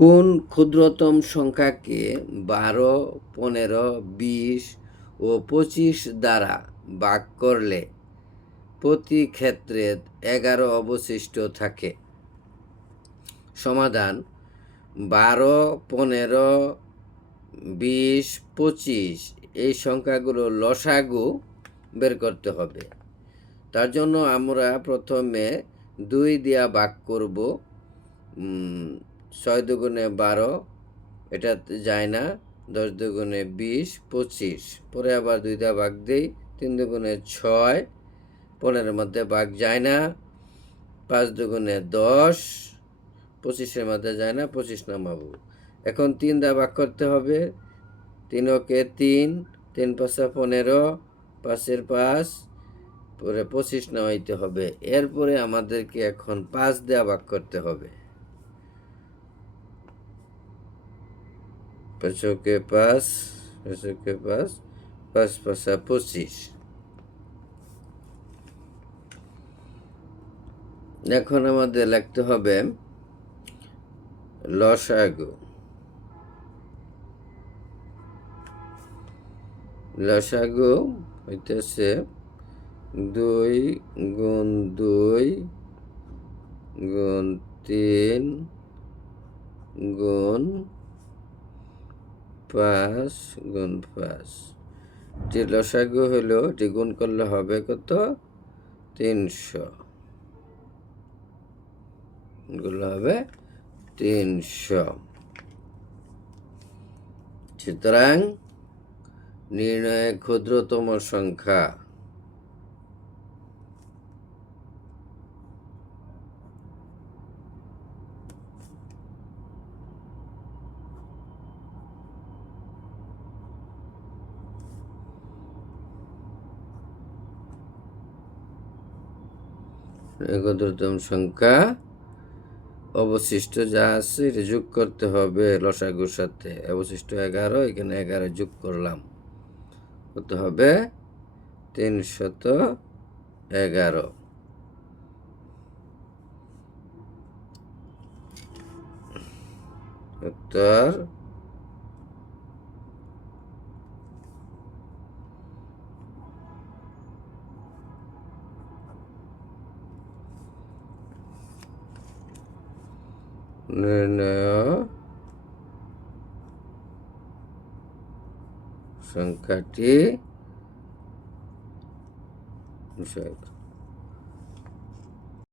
কোন ক্ষুদ্রতম সংখ্যাকে বারো, পনেরো, বিশ ও পঁচিশ দ্বারা ভাগ করলে প্রতি ক্ষেত্রে এগারো অবশিষ্ট থাকে? সমাধান, বারো, পনেরো, বিশ, পঁচিশ এই সংখ্যাগুলো লসাগু বের করতে হবে। তার জন্য আমরা প্রথমে দুই দিয়া ভাগ করব। ছয় দুগুণে বারো, এটা যায় না। দশ দুগুণে বিশ, পঁচিশ। পরে আবার দুই ভাগ দিই, তিন দুগুণে ছয় পনেরোর মধ্যে ভাগ যায় না। পাঁচ দুগুণে দশ, পঁচিশের মধ্যে যায় না, পঁচিশ নামাবো। এখন তিন দা ভাগ করতে হবে। তিন ওকে তিন তিন পাঁচা পনেরো, পাঁচের পাঁচ, পরে পঁচিশ নামাইতে হবে। এরপরে আমাদেরকে এখন পাঁচ দেওয়া ভাগ করতে হবে। পাঁচকে পাঁচ পাঁচকে পাঁচ পাঁচ পাঁচা পঁচিশ এখন আমাদের লিখতে হবে লসাগু। লসাগু হইতেছে দুই গুণ দুই গুণ তিন গুণ পাঁচ গুণ পাঁচ যে লসাগু হলো এটি গুণ করলে হবে কত? তিনশো। হবে তিনশো। সুতরাং নির্ণয়ে ক্ষুদ্রতম সংখ্যা। ক্ষুদ্রতম সংখ্যা অবশিষ্ট যা আছে এটা যোগ করতে হবে লসাগুর সাথে। অবশিষ্ট এগারো, এখানে এগারো যোগ করলাম। কত হবে? তিনশত এগারো। উত্তর সংখ্যাটি বিষয়